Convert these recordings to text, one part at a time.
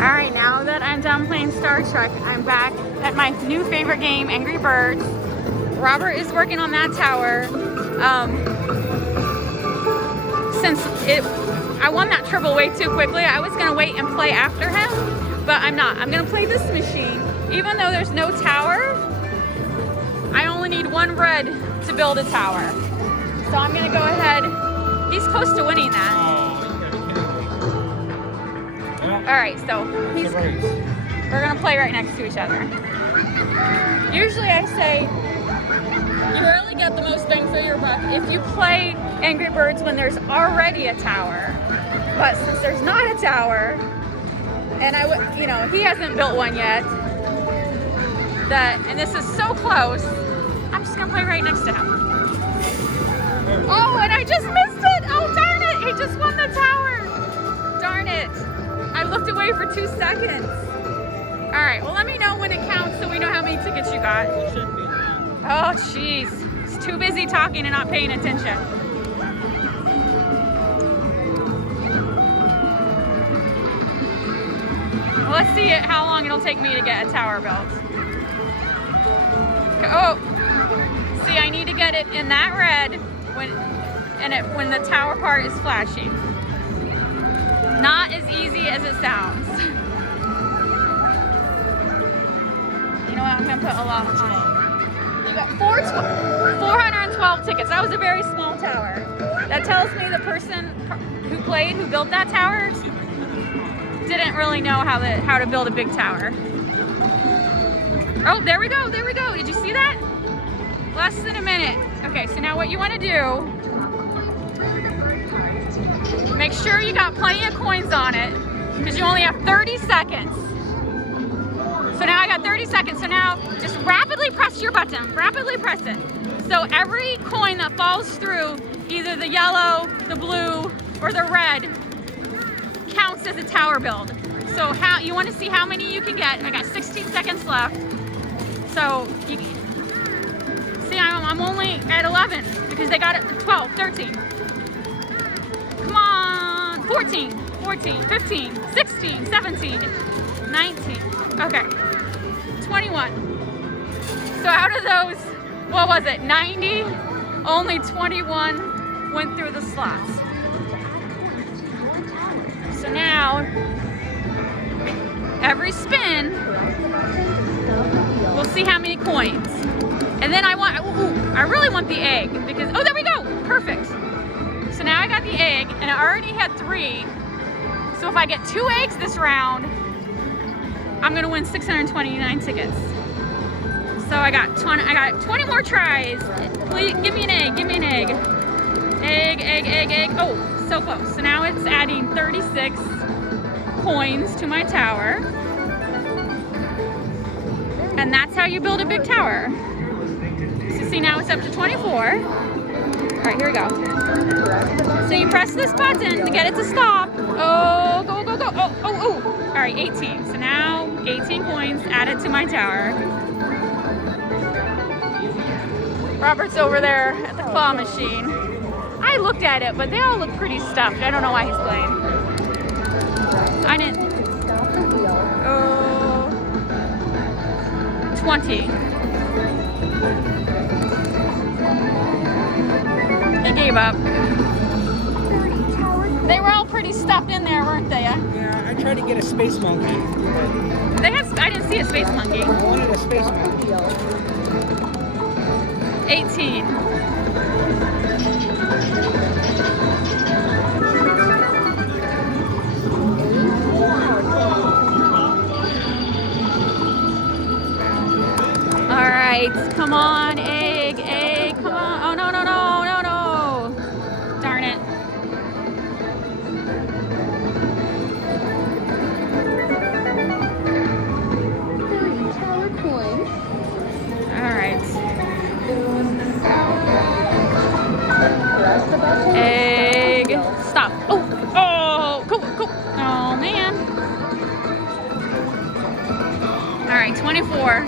Alright, now that I'm done playing Star Trek, I'm back at my new favorite game, Angry Birds. Robert is working on that tower. I won that triple way too quickly, I was gonna wait and play after him, but I'm not. I'm gonna play this machine. Even though there's no tower, I only need one red to build a tower. So I'm gonna go ahead. He's close to winning that. Alright, so we're gonna play right next to each other. Usually I say you rarely get the most bang for your buck if you play Angry Birds when there's already a tower. But since there's not a tower, and he hasn't built one yet, and this is so close, I'm just gonna play right next to him. Oh, and I just missed it! Oh, darn it! He just won the tower! Darn it! I looked away for 2 seconds. All right, well, let me know when it counts so we know how many tickets you got. Oh, jeez. He's too busy talking and not paying attention. Well, let's see how long it'll take me to get a tower built. Oh, see, I need to get it in that red when the tower part is flashing. Not as easy as it sounds. You know what? I'm gonna put a lot on it. You got 412 tickets. That was a very small tower. That tells me the person who built that tower, didn't really know how to build a big tower. Oh, there we go. There we go. Did you see that? Less than a minute. Okay, so now what you want to do? Make sure you got plenty of coins on it because you only have 30 seconds. So now I got 30 seconds. So now just rapidly press your button. Rapidly press it. So every coin that falls through either the yellow, the blue, or the red counts as a tower build. So you want to see how many you can get. I got 16 seconds left. So you see I'm only at 11 because they got it 12, 13. Come on, 14, 14, 15, 16, 17, 19, okay, 21. So out of those, what was it, 90? Only 21 went through the slots. So now, every spin, we'll see how many coins. And then I really want the egg because, oh, there we go, perfect. So now I got the egg, and I already had 3. So if I get 2 eggs this round, I'm gonna win 629 tickets. So I got 20 more tries. Please give me an egg. Give me an egg. Egg, egg, egg, egg. Oh, so close. So now it's adding 36 coins to my tower, and that's how you build a big tower. So see, now it's up to 24. All right, here we go. So you press this button to get it to stop. Oh, go, go, go. Oh, oh, oh. All right, 18. So now 18 coins added to my tower. Robert's over there at the claw machine. I looked at it, but they all look pretty stuffed. I don't know why he's playing. I didn't. Oh, 20. They gave up. They were all pretty stuffed in there, weren't they? Yeah, I tried to get a space monkey. I didn't see a space monkey. I wanted a space monkey. 18. All right, come on, egg, egg, come on. Oh, no, no, no, no, no. Darn it. All right. Egg, stop. Oh, oh, cool, cool. Oh, man. All right, 24.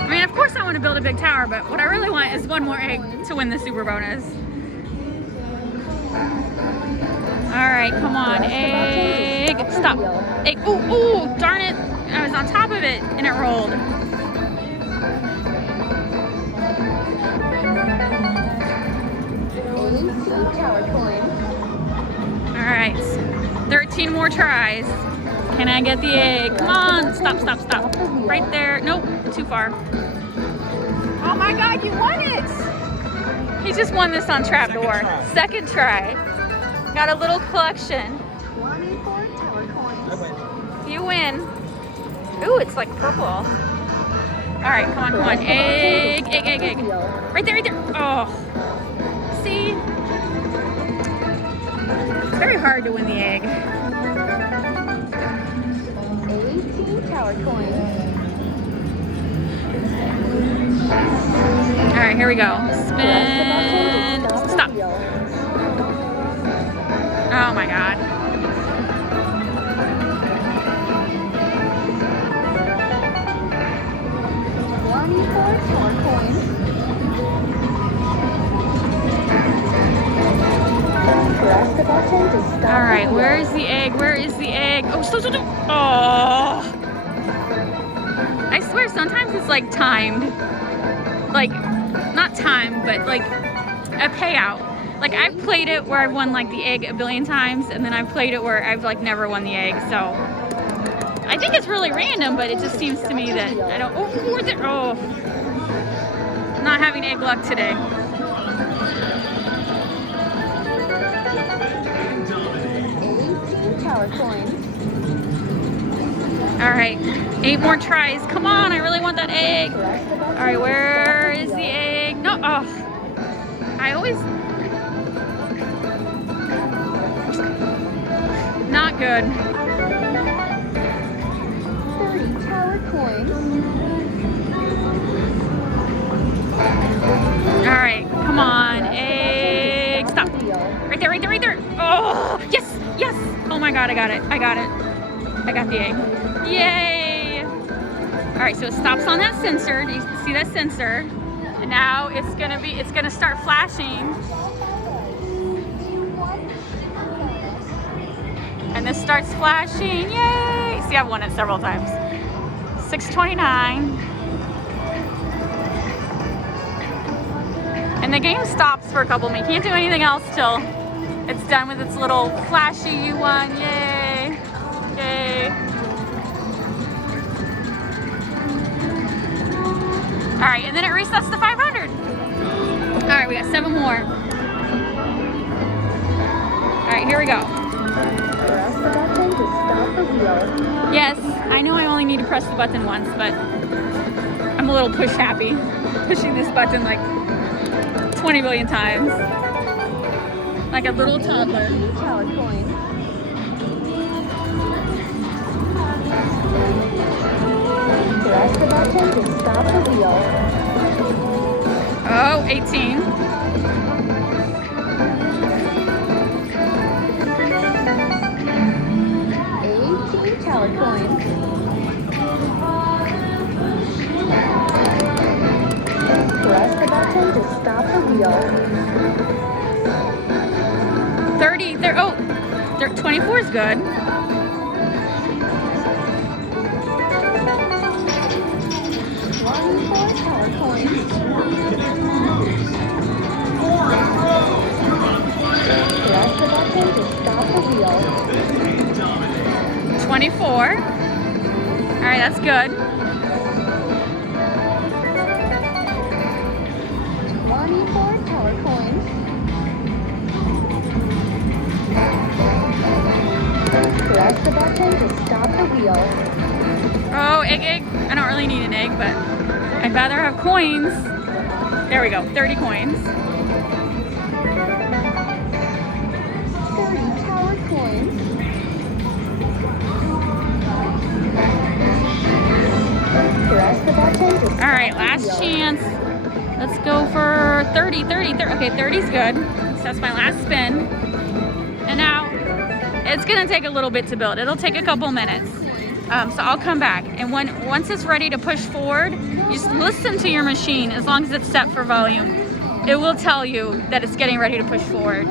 I mean, of course I want to build a big tower, but what I really want is one more egg to win the super bonus. All right, come on, egg. stop. Egg, ooh, darn it. I was on top of it and it rolled. All right, 13 more tries. Can I get the egg? Come on, stop. Right there, nope, too far. Oh my God, you won it. He just won this on Trapdoor. Second try. Got a little collection. You win. Ooh, it's like purple. All right, come on. Egg. Right there. Oh. See? It's very hard to win the egg. 18 tower coins. All right, here we go. Spin. Stop. Oh my God. All right, where is the egg? Oh, stop. Oh. I swear, sometimes it's like timed. Like, not timed, but like a payout. Like, I've played it where I've won like the egg a billion times, and then I've played it where I've like never won the egg. So I think it's really random, but it just seems to me that I don't. Oh, not having egg luck today. All right, 8 more tries. Come on, I really want that egg. All right, where is the egg? No, oh, I always, not good. 30 tower coins. All right, come on, egg, stop. Right there. Oh, yes. Oh my God, I got it. I got the egg. Yay. All right, so it stops on that sensor. Do you see that sensor? And now it's gonna start flashing. And this starts flashing, yay. See, I've won it several times. 629. And the game stops for a couple minutes. You can't do anything else till it's done with its little flashy you won, yay. All right, and then it resets to 500. All right, we got 7 more. All right, here we go. Press the button to stop the wheel. Yes, I know I only need to press the button once, but I'm a little push happy. Pushing this button like 20 billion times. Like a little toddler. Tower coin. Press the button to stop the wheel. Oh, 18. 18 tower coins. Press the button to stop the wheel. 30. 24 is good. 24 tower coins. Press the button to stop the wheel. 24. All right, that's good. 24 tower coins. Press the button to stop the wheel. Oh, egg. I don't really need an egg, but I'd rather have coins. There we go, 30 coins. 30 tower coins. Press the button to stop All right, the last wheel. chance. Let's go for 30. Okay, 30's good. So that's my last spin. And now it's gonna take a little bit to build. It'll take a couple minutes. So I'll come back. And once it's ready to push forward, you just listen to your machine as long as it's set for volume. It will tell you that it's getting ready to push forward.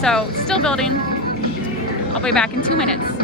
So still building. I'll be back in 2 minutes.